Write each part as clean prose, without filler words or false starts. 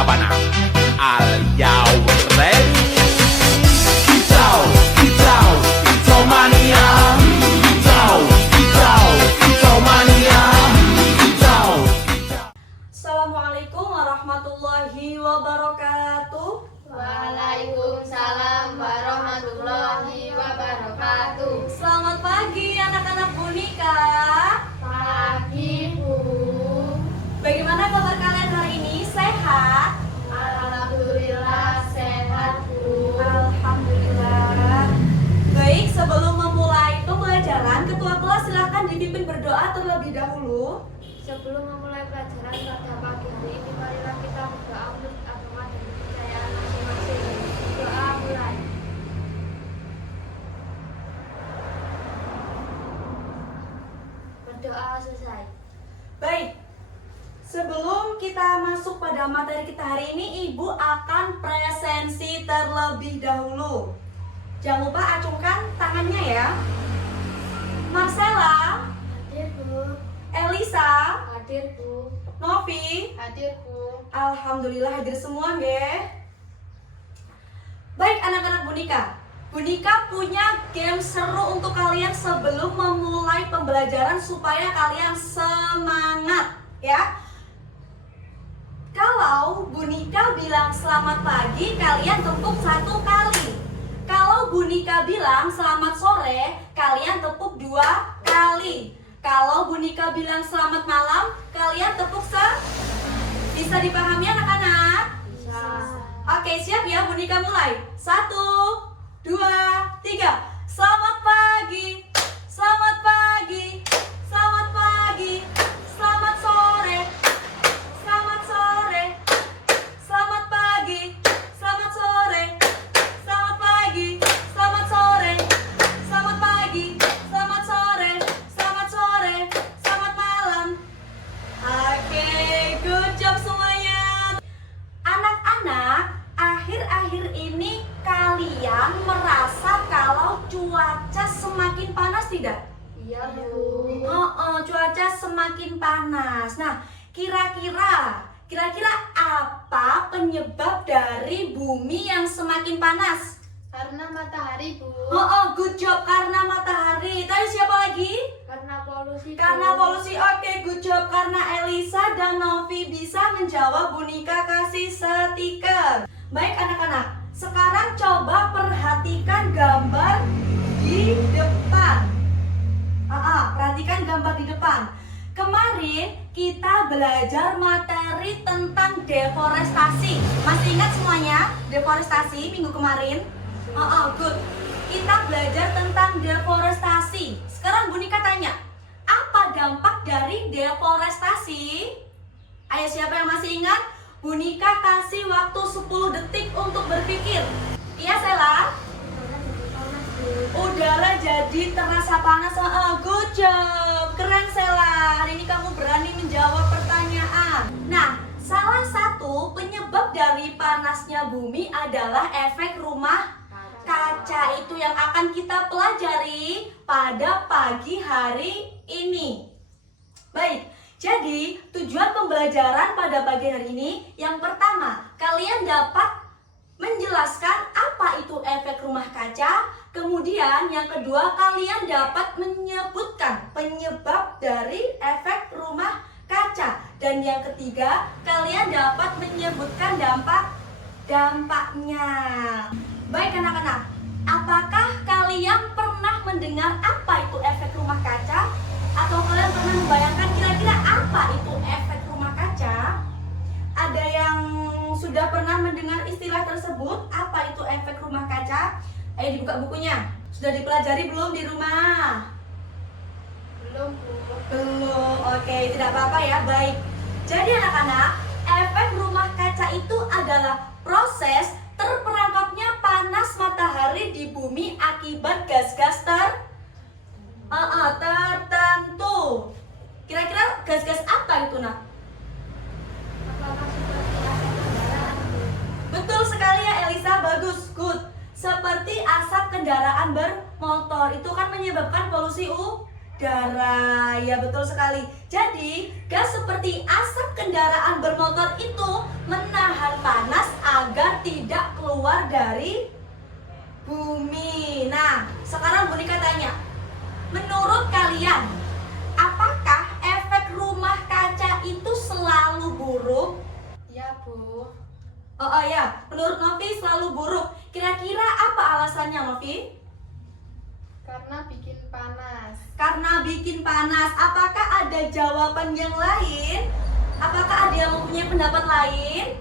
Kenapa nak? Are you ready? Kicau, kicau, kicau mania. Kicau, kicau, kicau mania. Kicau, kicau. Assalamualaikum warahmatullahi wabarakatuh. Waalaikumsalam warahmatullahi wabarakatuh. Selamat pagi anak-anak Bunika. Pagi, Bu. Bagaimana kabar kalian hari ini? Sehat? Alhamdulillah sehat, Bu. Alhamdulillah. Baik, sebelum memulai pembelajaran, ketua kelas silakan dipimpin berdoa terlebih dahulu. Sebelum memulai pelajaran pada pagi hari ini, marilah kita berdoa untuk agama dan kepercayaan masing-masing. Doa mulai. Berdoa selesai. Baik, sebelum kita masuk pada materi kita hari ini, Ibu akan presensi terlebih dahulu. Jangan lupa acungkan tangannya ya. Marcella, Hadir, Bu. Elisa, Hadir, Bu. Novi, Hadir, Bu. alhamdulillah hadir semua, nggih. Baik anak-anak Bunika. Bunika punya game seru untuk kalian sebelum memulai pembelajaran supaya kalian semangat, ya. Kalau Bunika bilang selamat pagi, kalian tepuk 1 kali. Kalau Bunika bilang selamat sore, kalian tepuk 2 kali. Kalau Bunika bilang selamat malam, kalian tepuk Bisa dipahami anak-anak? Bisa. Oke, siap ya, Bunika mulai. 1, 2, 3. Selamat pagi. Selamat pagi. Selamat pagi. Selamat sore. Selamat sore. Selamat pagi. Selamat sore. Selamat pagi. Selamat sore. Selamat pagi. Selamat sore. Selamat sore. Selamat malam. Oke, good job semuanya. Anak-anak, akhir-akhir ini kalian merasa kalau cuaca semakin panas tidak? Iya, Bu. Cuaca semakin panas. Nah, kira-kira apa penyebab dari bumi yang semakin panas? Karena matahari, Bu. Good job, karena matahari. Tadi siapa lagi? Karena polusi. Bu. Karena polusi. Oke, good job. Karena Elisa dan Novi bisa menjawab, Bunika kasih stiker. Baik anak-anak, sekarang coba perhatikan gambar di depan. Perhatikan gambar di depan. Kemarin kita belajar materi tentang deforestasi. Masih ingat semuanya deforestasi minggu kemarin? Good. Kita belajar tentang deforestasi. Sekarang Bunika tanya, apa dampak dari deforestasi? Ayo, siapa yang masih ingat? Bunika kasih waktu 10 detik untuk berpikir. Iya, Sela? Udara jadi terasa panas. Good job. Keren, Sela. Hari ini kamu berani menjawab pertanyaan. Nah, salah satu penyebab dari panasnya bumi adalah efek rumah kaca. Itu yang akan kita pelajari pada pagi hari ini. Baik, jadi tujuan pembelajaran pada pagi hari ini, yang pertama, kalian dapat menjelaskan apa itu efek rumah kaca. Kemudian yang kedua, kalian dapat menyebutkan penyebab dari efek rumah kaca. Dan yang ketiga, kalian dapat menyebutkan dampaknya. Baik anak-anak, apakah kalian pernah mendengar apa itu efek rumah kaca? Atau kalian pernah membayangkan kira-kira apa itu efek rumah kaca? Ada yang sudah pernah mendengar istilah tersebut? Apa itu efek rumah kaca? Ayo dibuka bukunya. Sudah dipelajari belum di rumah? Belum, Bu. Belum. Oke, tidak apa-apa ya. Baik. Jadi anak-anak, efek rumah kaca itu adalah proses terperangkapnya panas matahari di bumi akibat gas-gas tertentu. Kira-kira gas-gas apa itu, nak? Apakah seperti asap kendaraan, Bu? Betul sekali ya, Elisa. Bagus, good. Seperti asap kendaraan bermotor, itu kan menyebabkan polusi udara. Ya, betul sekali. Jadi, gas seperti asap kendaraan bermotor itu menahan gambar dari bumi. Nah, sekarang Bu Nika tanya, menurut kalian, apakah efek rumah kaca itu selalu buruk? Ya, Bu. Oh ya, menurut Novi selalu buruk. Kira-kira apa alasannya, Novi? Karena bikin panas. Karena bikin panas. Apakah ada jawaban yang lain? Apakah ada yang mempunyai pendapat lain?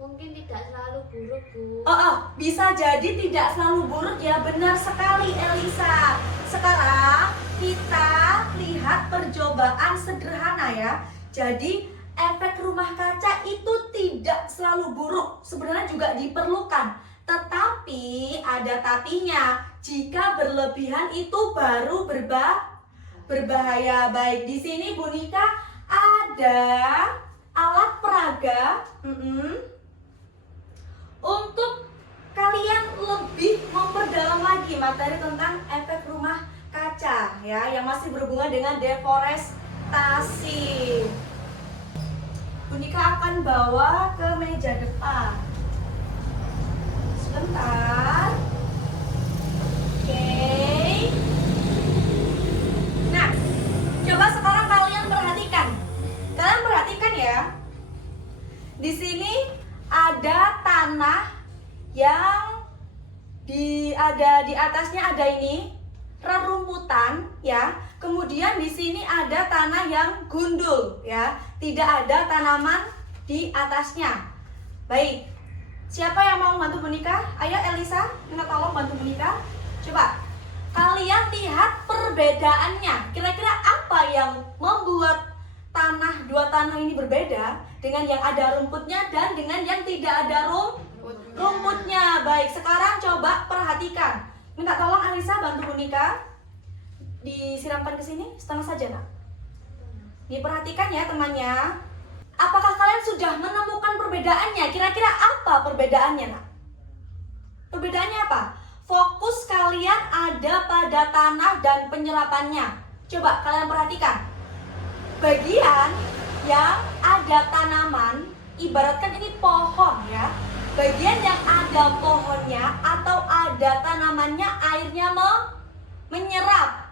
Mungkin tidak selalu buruk, Bu. Bisa jadi tidak selalu buruk ya, benar sekali Elisa. Sekarang kita lihat percobaan sederhana ya. Jadi efek rumah kaca itu tidak selalu buruk, sebenarnya juga diperlukan. Tetapi ada tapinya, jika berlebihan itu baru berbahaya. Baik, di sini Bu Nika ada alat peraga. Untuk kalian lebih memperdalam lagi materi tentang efek rumah kaca ya, yang masih berhubungan dengan deforestasi. Bu Nika akan bawa ke meja depan. Sebentar. Oke. Nah, coba sekarang kalian perhatikan. Kalian perhatikan ya. Di sini ada tanah yang di atasnya ada ini rerumputan ya. Kemudian di sini ada tanah yang gundul ya. Tidak ada tanaman di atasnya. Baik. Siapa yang mau bantu Bu Nika? Ayo Elisa, minta tolong bantu Bu Nika. Coba kalian lihat perbedaannya. Kira-kira apa yang membuat dua tanah ini berbeda dengan yang ada rumputnya dan dengan yang tidak ada rumputnya. Baik, sekarang coba perhatikan. Minta tolong Elisa bantu Bu Nika. Disiramkan ke sini setengah saja, Nak. Diperhatikan ya temannya. Apakah kalian sudah menemukan perbedaannya? Kira-kira apa perbedaannya, Nak? Perbedaannya apa? Fokus kalian ada pada tanah dan penyerapannya. Coba kalian perhatikan. Bagian yang ada tanaman, ibaratkan ini pohon ya. Bagian yang ada pohonnya atau ada tanamannya, airnya menyerap.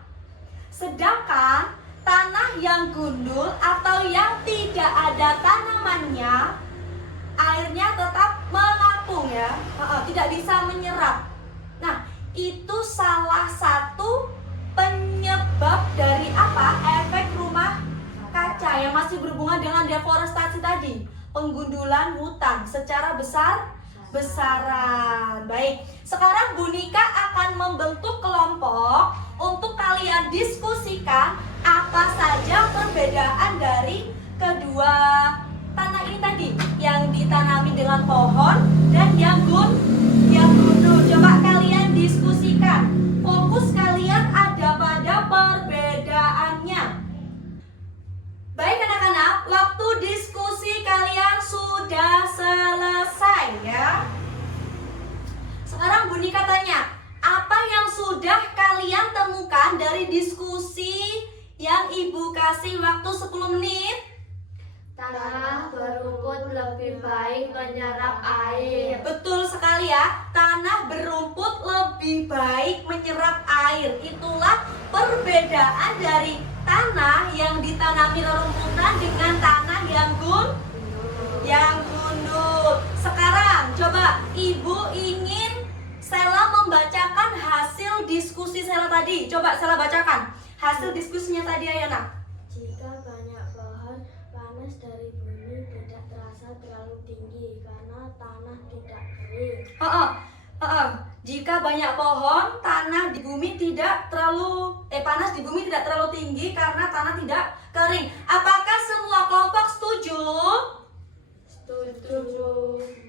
Sedangkan tanah yang gundul atau yang tidak ada tanamannya, airnya tetap mengapung ya, tidak bisa menyerap. Nah, itu salah satu penyebab dari apa? Efek rumah kaca yang masih berhubungan dengan deforestasi tadi, penggundulan hutan secara besar-besaran. Baik, sekarang Bu Nika akan membentuk kelompok untuk kalian diskusikan apa saja perbedaan dari kedua tanah ini tadi, yang ditanami dengan pohon dan yang gundul. Coba kalian diskusikan. Fokus kalian ada pada perbedaannya. Baik anak-anak, waktu diskusi kalian sudah selesai ya. Sekarang Bu Nika tanya, apa yang sudah kalian temukan dari diskusi yang Ibu kasih waktu 10 menit? Tanah berumput lebih baik menyerap air. Betul sekali ya, tanah berumput lebih baik menyerap air. Itulah perbedaan dari tanah yang ditanami rerumputan dengan tanah yang gundul. Sekarang coba Ibu ingin Sela membacakan hasil diskusi Sela tadi. Coba Sela bacakan hasil diskusinya tadi, ayo nak. Jika banyak pohon, panas dari bumi tidak terasa terlalu tinggi karena tanah tidak kering. Jika banyak pohon, tanah di bumi tidak terlalu panas di bumi tidak terlalu tinggi karena tanah tidak kering. Apakah semua kelompok setuju?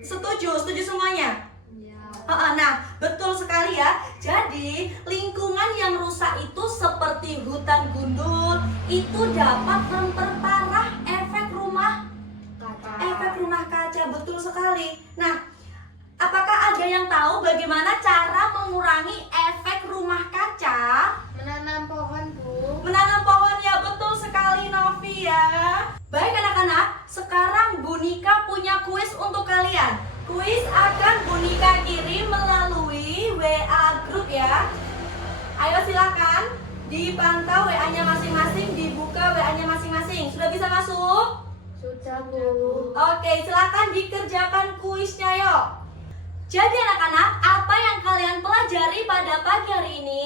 Setuju semuanya? Nah, betul sekali ya. Jadi, lingkungan yang rusak itu seperti hutan gundul itu dapat memperparah efek rumah kaca. Betul sekali. Nah, apakah ada yang tahu bagaimana cara mengurangi efek rumah kaca? Menanam pohon, Bu. Menanam pohon ya, betul sekali Novi ya. Baik anak-anak, sekarang Bu Nika punya kuis untuk kalian. Kuis akan Bunika kirim melalui WA grup ya. Ayo silakan dipantau WA-nya masing-masing, dibuka WA-nya masing-masing. Sudah bisa masuk? Sudah, Bu. Oke, silakan dikerjakan kuisnya yuk. Jadi anak-anak, apa yang kalian pelajari pada pagi hari ini?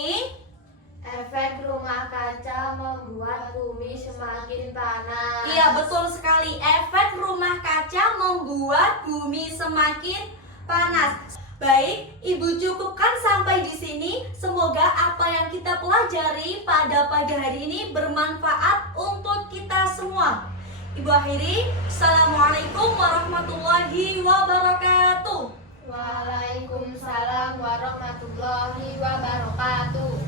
Efek rumah kaca membuat bumi semakin panas. Iya, betul sekali. Efek rumah kaca membuat bumi semakin panas. Baik, Ibu cukupkan sampai di sini. Semoga apa yang kita pelajari pada pagi hari ini bermanfaat untuk kita semua. Ibu akhiri, Assalamualaikum warahmatullahi wabarakatuh. Waalaikumsalam warahmatullahi wabarakatuh.